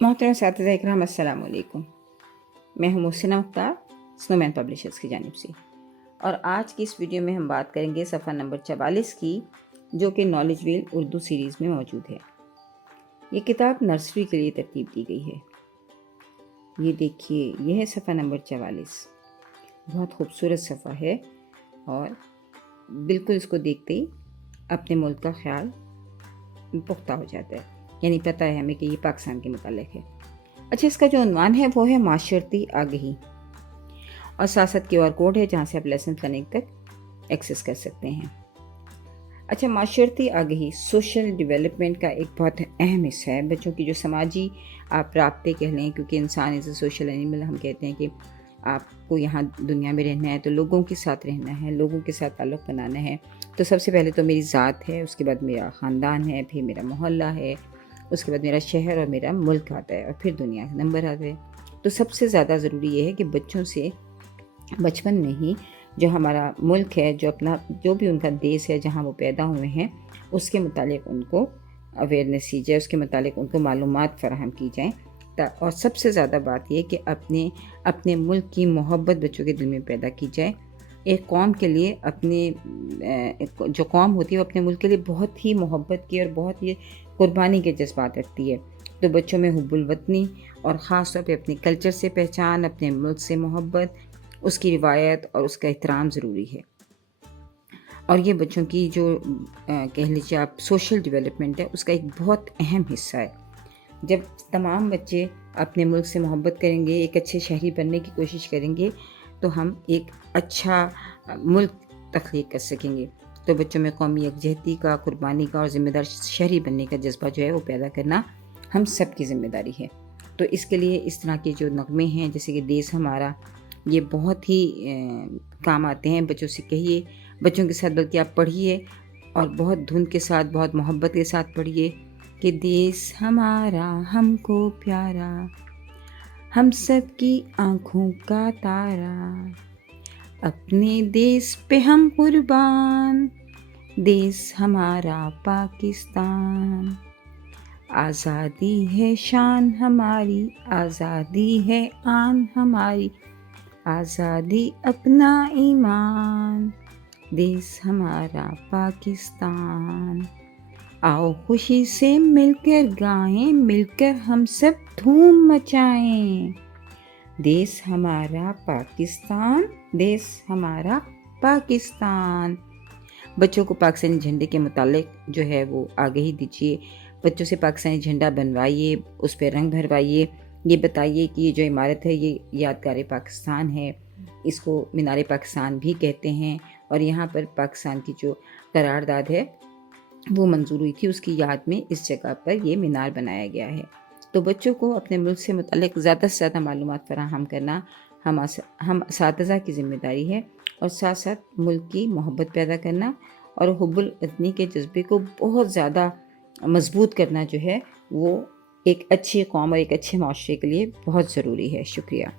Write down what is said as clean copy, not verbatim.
मोहतरम साथिज़ इकराम अस्सलाम वालेकुम। मैं हूँ मोहसिना मुख्तार, स्नोमैन पब्लिशर्स की जानिब से, और आज की इस वीडियो में हम बात करेंगे सफ़ा नंबर 44 की, जो कि नॉलेज व्हील उर्दू सीरीज़ में मौजूद है। ये किताब नर्सरी के लिए तरतीब दी गई है। ये देखिए, यह है सफ़ा नंबर 44। बहुत खूबसूरत सफ़ा है और बिल्कुल इसको देखते ही अपने मुल्क का ख्याल पुख्ता हो जाता है, यानी पता है हमें कि ये पाकिस्तान के मुताल्लिक़ है। अच्छा, इसका जो उन्वान है वो है माशरती आगही, और साथ साथ QR कोड है जहाँ से आप लेसन प्लानिंग तक एक्सेस कर सकते हैं। अच्छा, माशरती आगही सोशल डेवलपमेंट का एक बहुत अहम हिस्सा है। बच्चों की जो समाजी आप राब्ते कह लें, क्योंकि इंसान इज़ अ सोशल एनिमल, हम कहते हैं कि आपको यहाँ दुनिया में रहना है तो लोगों के साथ रहना है, लोगों के साथ ताल्लुक़ बनाना है। तो सबसे पहले तो मेरी ज़ात है, उसके बाद मेरा ख़ानदान है, फिर मेरा मोहल्ला है, उसके बाद मेरा शहर और मेरा मुल्क आता है, और फिर दुनिया का नंबर आता है। तो सबसे ज़्यादा ज़रूरी ये है कि बच्चों से बचपन में ही जो हमारा मुल्क है, जो भी उनका देश है जहाँ वो पैदा हुए हैं, उसके मुतालिक उनको अवेयरनेस दी जाए, उसके मुतालिक उनको मालूमात फ़राहम की जाएँ। और सबसे ज़्यादा बात यह कि अपने मुल्क की मोहब्बत बच्चों के दिल में पैदा की जाए। एक कौम के लिए जो कौम होती है वो अपने मुल्क के लिए बहुत ही मोहब्बत की और बहुत ही कुर्बानी के जज्बात रखती है। तो बच्चों में हुब्बुल वतनी और ख़ास तौर पे अपने कल्चर से पहचान, अपने मुल्क से मोहब्बत, उसकी रिवायत और उसका एहतराम ज़रूरी है। और ये बच्चों की जो कह लीजिए आप सोशल डेवलपमेंट है, उसका एक बहुत अहम हिस्सा है। जब तमाम बच्चे अपने मुल्क से मोहब्बत करेंगे, एक अच्छे शहरी बनने की कोशिश करेंगे, तो हम एक अच्छा मुल्क तख्लीक कर सकेंगे। तो बच्चों में कौमी यकजहती का, कुर्बानी का और ज़िम्मेदार शहरी बनने का जज्बा जो है वो पैदा करना हम सब की ज़िम्मेदारी है। तो इसके लिए इस तरह के जो नगमे हैं, जैसे कि देश हमारा, ये बहुत ही काम आते हैं। बच्चों से कहिए, बच्चों के साथ बल्कि आप पढ़िए, और बहुत धुन के साथ, बहुत मोहब्बत के साथ पढ़िए कि देश हमारा हमको प्यारा, हम सब की आँखों का तारा, अपने देश पे हम कुर्बान, देश हमारा पाकिस्तान। आज़ादी है शान हमारी, आज़ादी है आन हमारी, आज़ादी अपना ईमान, देश हमारा पाकिस्तान। आओ खुशी से मिलकर गाएं, मिलकर हम सब धूम मचाएं, देश हमारा पाकिस्तान, देश हमारा पाकिस्तान। बच्चों को पाकिस्तानी झंडे के मुतालिक जो है वो आगाही दीजिए। बच्चों से पाकिस्तानी झंडा बनवाइए, उस पर रंग भरवाइए। ये बताइए कि ये जो इमारत है ये यादगार पाकिस्तान है, इसको मीनार पाकिस्तान भी कहते हैं, और यहाँ पर पाकिस्तान की जो करारदाद है वो मंजूर हुई थी, उसकी याद में इस जगह पर ये मीनार बनाया गया है। तो बच्चों को अपने मुल्क से मुतालिक ज़्यादा से ज़्यादा मालूमात फराहम करना हम असातिज़ा की ज़िम्मेदारी है, और साथ साथ मुल्क की मोहब्बत पैदा करना और हुब्बुल वतनी के जज्बे को बहुत ज़्यादा मजबूत करना जो है वो एक अच्छी कौम और एक अच्छे माशरे के लिए बहुत ज़रूरी है। शुक्रिया।